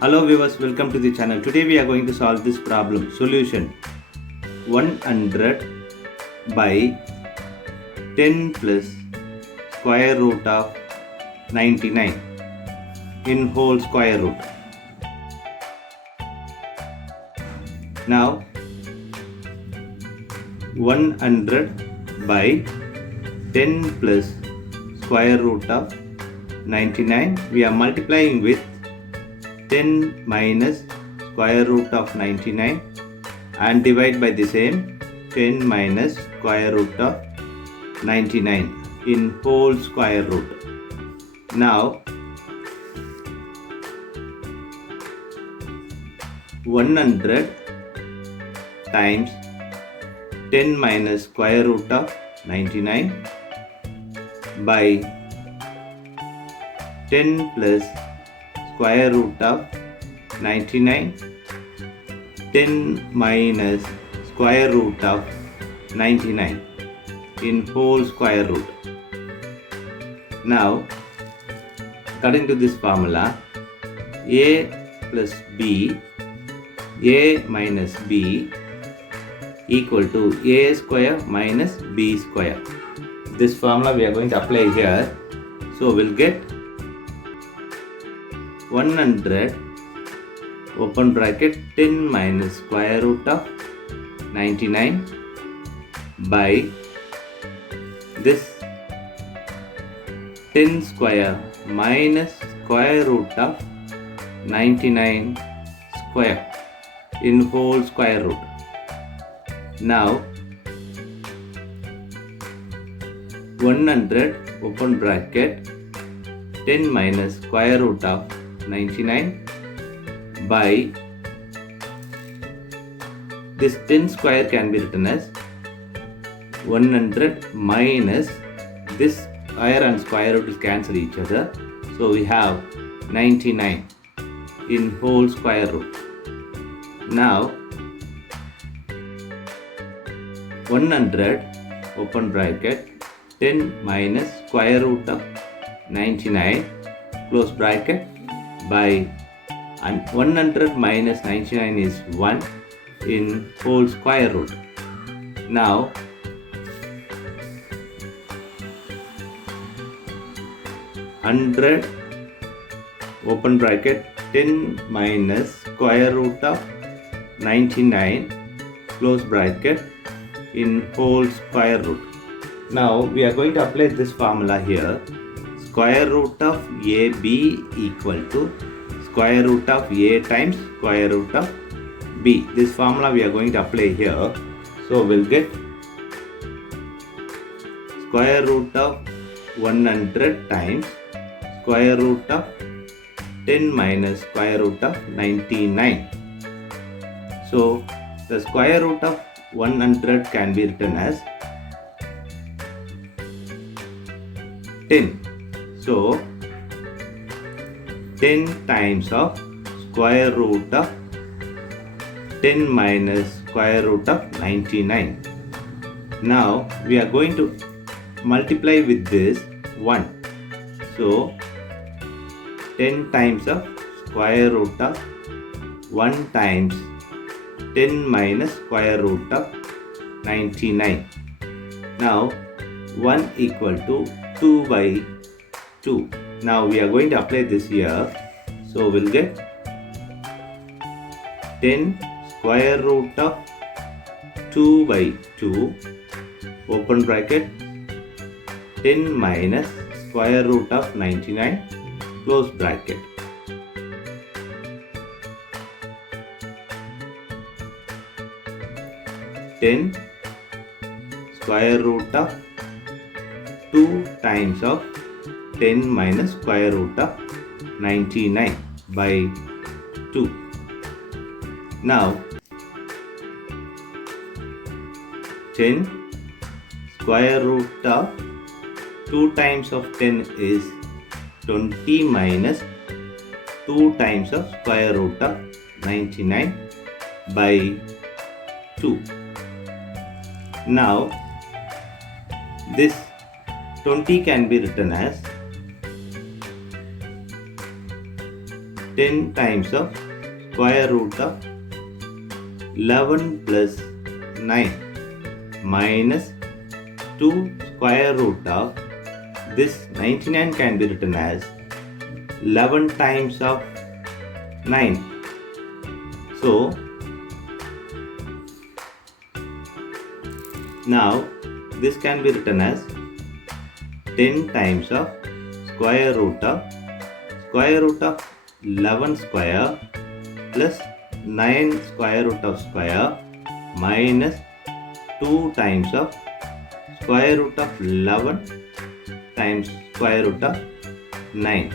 Hello viewers, welcome to the channel. Today we are going to solve this problem. Solution: 100 by 10 plus square root of 99 in whole square root. Now 100 by 10 plus square root of 99, we are multiplying with 10 minus square root of 99 and divide by the same 10 minus square root of 99 in whole square root. Now 100 times 10 minus square root of 99 by 10 plus square root of 99, 10 minus square root of 99 in whole square root. Now, according to this formula, a plus b, a minus b equal to a square minus b square. This formula we are going to apply here. So, we'll get 100 open bracket 10 minus square root of 99 by this 10 square minus square root of 99 square in whole square root. Now 100 open bracket 10 minus square root of 99 by this 10 square can be written as 100 minus this square and square root will cancel each other. So we have 99 in whole square root. Now 100 open bracket 10 minus square root of 99 close bracket by, and 100 minus 99 is 1 in whole square root. Now 100 open bracket 10 minus square root of 99 close bracket in whole square root. Now we are going to apply this formula here. Square root of AB equal to square root of A times square root of B. This formula we are going to apply here. So we'll get square root of 100 times square root of 10 minus square root of 99. So the square root of 100 can be written as 10. So 10 times of square root of 10 minus square root of 99. Now we are going to multiply with this 1. So 10 times of square root of 1 times 10 minus square root of 99. Now 1 equal to 2 by 2. Now we are going to apply this here. So we'll get 10 square root of 2 by 2 open bracket 10 minus square root of 99 close bracket. Ten square root of 2 times of 10 minus square root of 99 by 2. Now 10 square root of 2 times of 10 is 20 minus 2 times of square root of 99 by 2. Now this 20 can be written as 10 times of square root of 11 plus 9 minus 2 square root of this 99 can be written as 11 times of 9. So now this can be written as 10 times of square root of 11 square plus 9 square root of square minus 2 times of square root of 11 times square root of 9.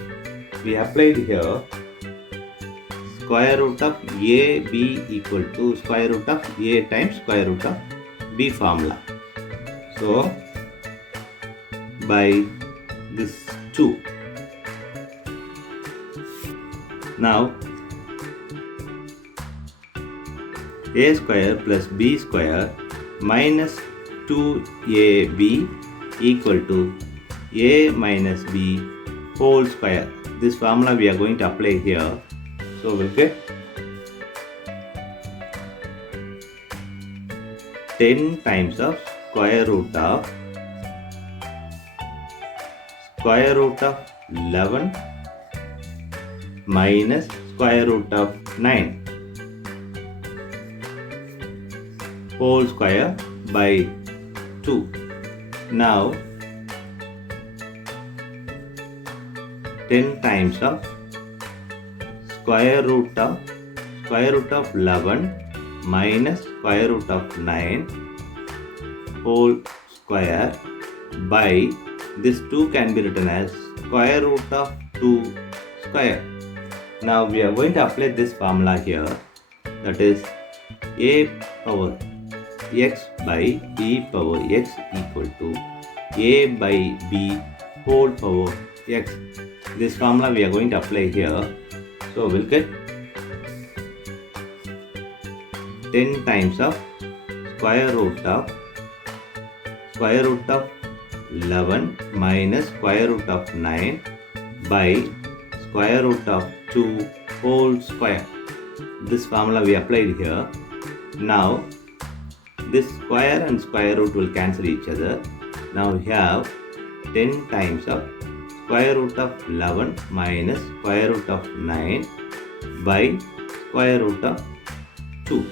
We applied here square root of AB equal to square root of A times square root of B formula. So by this 2. Now A square plus B square minus 2AB equal to A minus B whole square. This formula we are going to apply here. So we'll get 10 times of square root of 11 minus square root of 9 whole square by 2. Now 10 times of square root of 11 minus square root of 9 whole square by this 2 can be written as square root of 2 square. Now we are going to apply this formula here, that is a power x by b power x equal to a by b whole power x. This formula we are going to apply here. So we'll get 10 times of square root of 11 minus square root of 9 by square root of 2 whole square. This formula we applied here. Now this square and square root will cancel each other. Now we have 10 times of square root of 11 minus square root of 9 by square root of 2.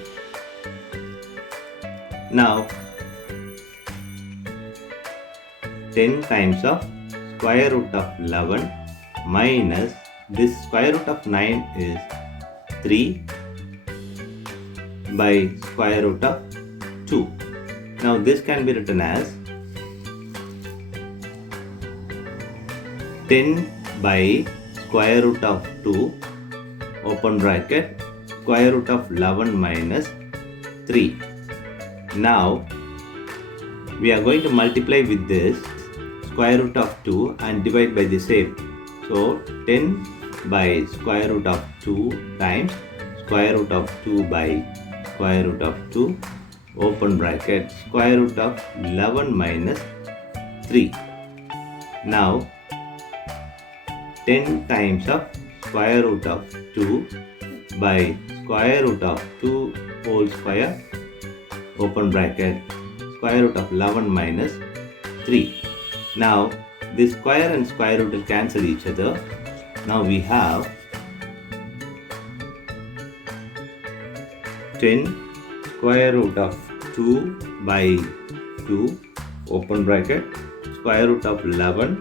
Now 10 times of square root of 11 minus this square root of 9 is 3 by square root of 2. Now this can be written as 10 by square root of 2 open bracket square root of 11 minus 3. Now we are going to multiply with this square root of 2 and divide by the same. So 10 by square root of 2 times square root of 2 by square root of 2 open bracket square root of 11 minus 3. Now 10 times of square root of 2 by square root of 2 whole square open bracket square root of 11 minus 3. Now this square and square root will cancel each other. Now we have 10 square root of 2 by 2 open bracket square root of 11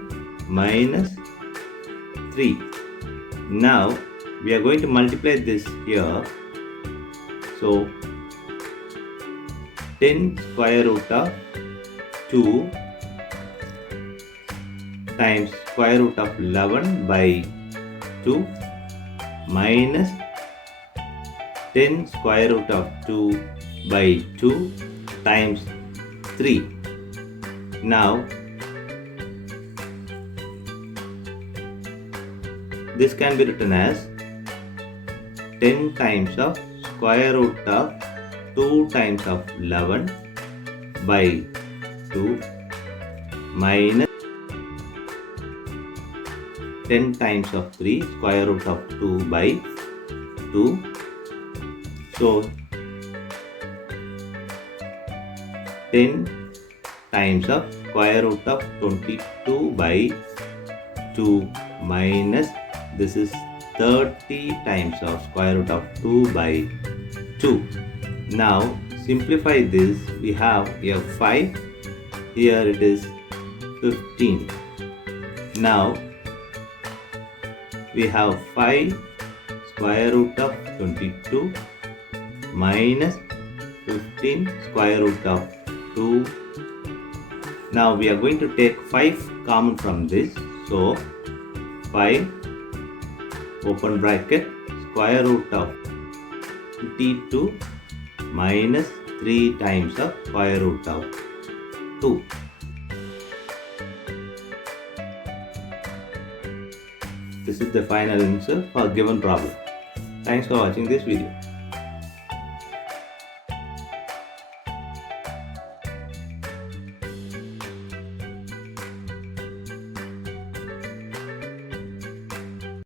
minus 3. Now we are going to multiply this here. So 10 square root of 2 times square root of 11 by 2 minus 10 square root of 2 by 2 times 3. Now this can be written as 10 times of square root of 2 times of 11 by 2 minus 10 times of 3, square root of 2 by 2. So 10 times of square root of 22 by 2 minus this is 30 times of square root of 2 by 2. Now simplify this. We have here 5, here it is 15. Now we have 5 square root of 22 minus 15 square root of 2. Now we are going to take 5 common from this. So 5 open bracket square root of 22 minus 3 times of square root of 2. This is the final answer for given problem. Thanks for watching this video.